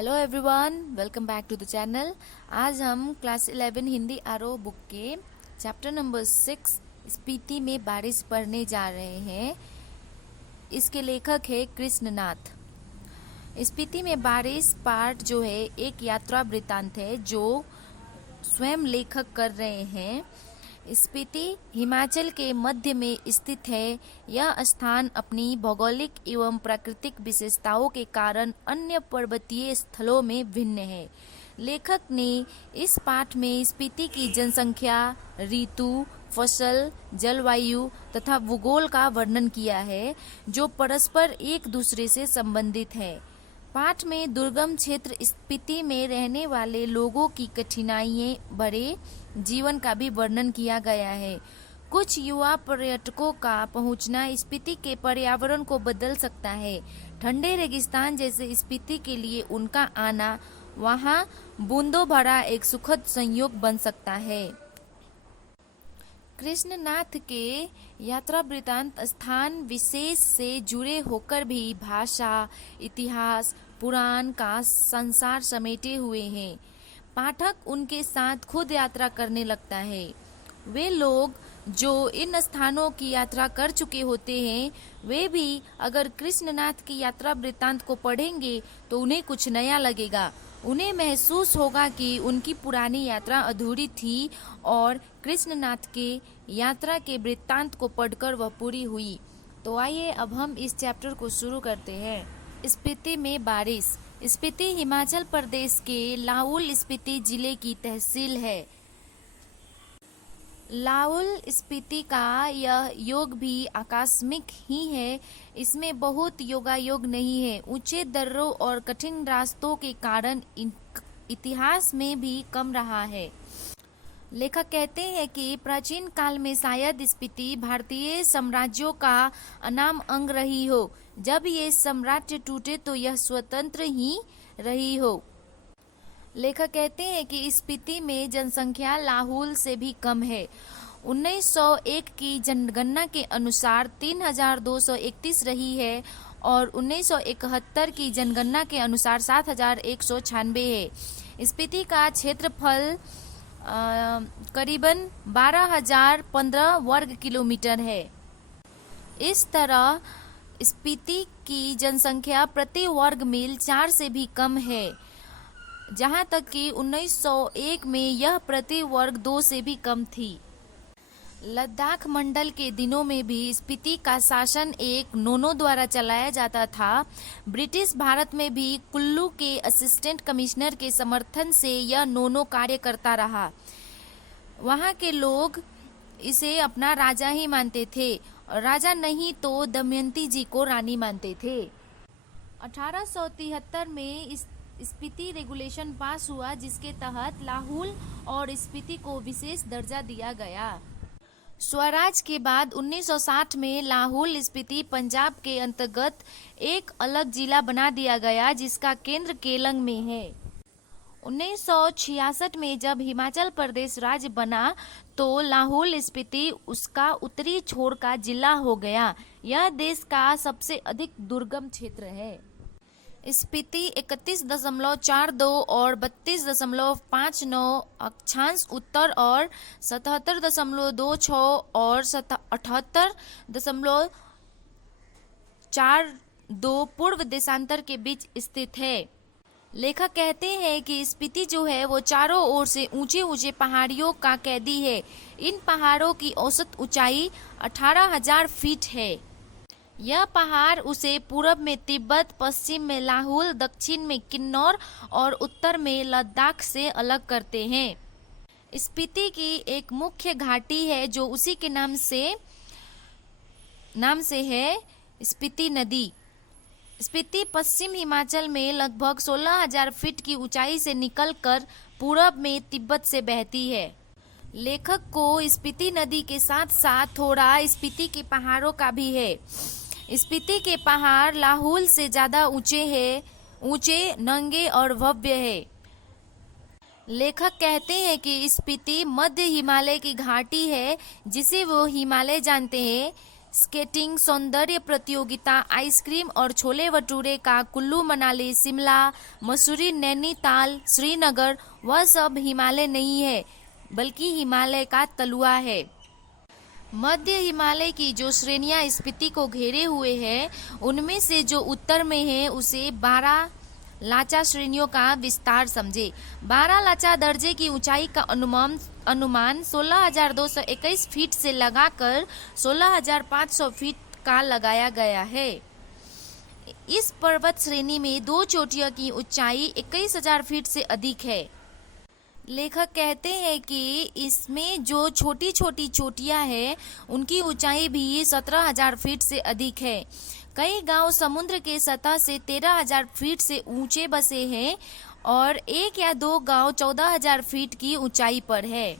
Hello everyone, welcome back to the channel. आज हम class 11 Hindi Aaroh book के चैप्टर नंबर 6 स्पीति में बारिश पढ़ने जा रहे हैं। इसके लेखक है कृष्णनाथ। स्पीति में बारिश पार्ट जो है एक यात्रा वृत्तांत है जो स्वयं लेखक कर रहे हैं। स्पीति हिमाचल के मध्य में स्थित है। यह स्थान अपनी भौगोलिक एवं प्राकृतिक विशेषताओं के कारण अन्य पर्वतीय स्थलों में भिन्न है। लेखक ने इस पाठ में स्पीति की जनसंख्या, ऋतु, फसल, जलवायु तथा भूगोल का वर्णन किया है जो परस्पर एक दूसरे से संबंधित है। पाठ में दुर्गम क्षेत्र स्पीति में रहने वाले लोगों की कठिनाइयां भरे जीवन का भी वर्णन किया गया है। कुछ युवा पर्यटकों का पहुंचना स्पीति के पर्यावरण को बदल सकता है। ठंडे रेगिस्तान जैसे स्पीति के लिए उनका आना वहां बूंदों भरा एक सुखद संयोग बन सकता है। कृष्णनाथ के यात्रा वृत्तांत स्थान विशेष से जुड़े होकर भी भाषा, इतिहास, पुराण का संसार समेटे हुए हैं। पाठक उनके साथ खुद यात्रा करने लगता है। वे लोग जो इन स्थानों की यात्रा कर चुके होते हैं वे भी अगर कृष्णनाथ की यात्रा वृत्तांत को पढ़ेंगे तो उन्हें कुछ नया लगेगा। उन्हें महसूस होगा कि उनकी पुरानी यात्रा अधूरी थी और कृष्णनाथ के यात्रा के वृत्तांत को पढ़कर वह पूरी हुई। तो आइए अब हम इस चैप्टर को शुरू करते हैं। स्पीति में बारिश। स्पीति हिमाचल प्रदेश के लाहौल स्पीति जिले की तहसील है। लाहौल स्पीति का यह योग भी आकस्मिक ही है। इसमें बहुत योगायोग नहीं है। ऊंचे दर्रों और कठिन रास्तों के कारण इतिहास में भी कम रहा है। लेखक कहते हैं कि प्राचीन काल में शायद स्पीति भारतीय साम्राज्यों का अनाम अंग रही हो। जब ये साम्राज्य टूटे तो यह स्वतंत्र ही रही हो। लेखक कहते हैं कि स्पीति में जनसंख्या लाहौल से भी कम है। 1901 की जनगणना के अनुसार 3231 रही है और 1971 की जनगणना के अनुसार 7196 है। स्पीति का क्षेत्रफल करीबन 12,015 वर्ग किलोमीटर है। इस तरह स्पीति की जनसंख्या प्रति वर्ग मील 4 से भी कम है, जहां तक कि 1901 में यह प्रति वर्ग 2 से भी कम थी। लद्दाख मंडल के दिनों में भी स्पीति का शासन एक नोनो द्वारा चलाया जाता था। ब्रिटिश भारत में भी कुल्लू के असिस्टेंट कमिश्नर के समर्थन से यह नोनो कार्य करता रहा। वहां के लोग इसे अपना राजा ही मानते थे, राजा नहीं तो दमयंती जी को रानी मानते थे। 1873 में स्पीति रेगुलेशन पास हुआ जिसके तहत लाहौल और स्पीति को विशेष दर्जा दिया गया। स्वराज के बाद 1960 में लाहौल स्पीति पंजाब के अंतर्गत एक अलग जिला बना दिया गया जिसका केंद्र केलंग में है। 1966 में जब हिमाचल प्रदेश राज्य बना तो लाहौल स्पीति उसका उत्तरी छोर का जिला हो गया। यह देश का सबसे अधिक दुर्गम क्षेत्र है। स्पीति 31.42 और 32.59 अक्षांश उत्तर और 77.26 और 78.42 पूर्व देशांतर के बीच स्थित है। लेखक कहते हैं कि स्पीति जो है वो चारों ओर से ऊंचे ऊंचे पहाड़ियों का कैदी है। इन पहाड़ों की औसत ऊंचाई 18,000 फीट है। यह पहाड़ उसे पूरब में तिब्बत, पश्चिम में लाहौल, दक्षिण में किन्नौर और उत्तर में लद्दाख से अलग करते हैं। स्पीति की एक मुख्य घाटी है जो उसी के नाम से है, स्पीति नदी। स्पीति पश्चिम हिमाचल में लगभग 16,000 फीट की ऊंचाई से निकलकर पूरब में तिब्बत से बहती है। लेखक को स्पीति नदी के साथ साथ थोड़ा स्पीति के पहाड़ों का भी है। स्पीति के पहाड़ लाहौल से ज्यादा ऊंचे, नंगे और भव्य है। लेखक कहते हैं कि स्पीति मध्य हिमालय की घाटी है जिसे वो हिमालय जानते हैं। स्केटिंग, सौंदर्य प्रतियोगिता, आइसक्रीम और छोले भटूरे का कुल्लू मनाली, शिमला, मसूरी, नैनीताल, श्रीनगर वह सब हिमालय नहीं है बल्कि हिमालय का तलुआ है। मध्य हिमालय की जो श्रेणियां स्पीति को घेरे हुए हैं उनमें से जो उत्तर में है उसे 12 लाचा श्रेणियों का विस्तार समझे। 12 लाचा दर्जे की ऊंचाई का अनुमान 16,221 फीट से लगाकर 16,500 फीट का लगाया गया है। इस पर्वत श्रेणी में 2 चोटियों की ऊंचाई 21,000 फीट से अधिक है। लेखक कहते हैं कि इसमें जो छोटी छोटी चोटियां हैं उनकी ऊंचाई भी 17,000 फीट से अधिक है। कई गांव समुद्र के सतह से 13,000 फीट से ऊंचे बसे हैं और 1 या 2 गांव 14,000 फीट की ऊंचाई पर है।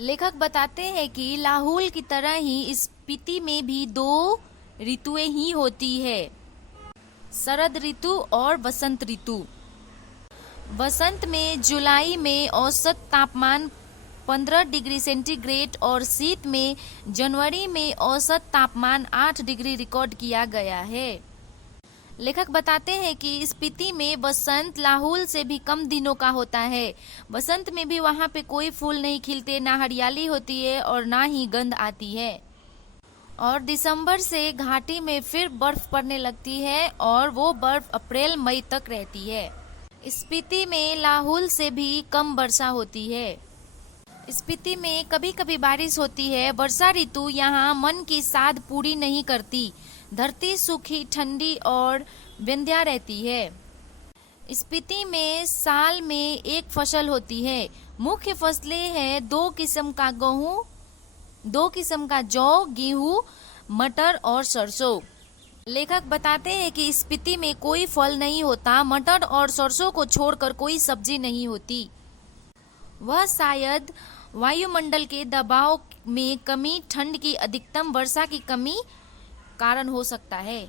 लेखक बताते हैं कि लाहौल की तरह ही स्पीति में भी 2 ऋतुएं ही होती है, शरद ऋतु और वसंत ऋतु। वसंत में जुलाई में औसत तापमान 15 डिग्री सेंटीग्रेड और शीत में जनवरी में औसत तापमान 8 डिग्री रिकॉर्ड किया गया है। लेखक बताते हैं कि स्पीति में वसंत लाहौल से भी कम दिनों का होता है। वसंत में भी वहां पे कोई फूल नहीं खिलते, ना हरियाली होती है और ना ही गंध आती है। और दिसंबर से घाटी में फिर बर्फ पड़ने लगती है और वो बर्फ अप्रैल मई तक रहती है। स्पीति में लाहौल से भी कम वर्षा होती है। स्पीति में कभी कभी बारिश होती है। वर्षा ऋतु यहाँ मन की साध पूरी नहीं करती। धरती सूखी, ठंडी और विंध्या रहती है। स्पीति में साल में एक फसल होती है। मुख्य फसलें हैं 2 किस्म का गेहूं, 2 किस्म का जौ, गेहूं, मटर और सरसों। लेखक बताते हैं कि स्पीति में कोई फल नहीं होता। मटर और सरसों को छोड़कर कोई सब्जी नहीं होती। वह शायद वायुमंडल के दबाव में कमी, ठंड की अधिकतम, वर्षा की कमी कारण हो सकता है।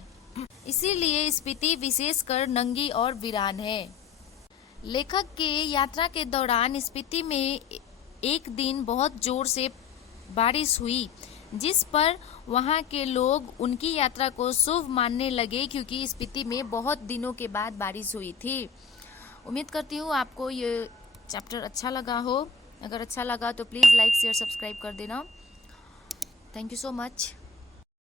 इसीलिए स्पीति विशेषकर नंगी और वीरान है। लेखक के यात्रा के दौरान स्पीति में एक दिन बहुत जोर से बारिश हुई, जिस पर वहां के लोग उनकी यात्रा को शुभ मानने लगे क्योंकि स्पीति में बहुत दिनों के बाद बारिश हुई थी। उम्मीद करती हूँ आपको ये चैप्टर अच्छा लगा हो। अगर अच्छा लगा तो प्लीज़ लाइक, शेयर, सब्सक्राइब कर देना। Thank you so much.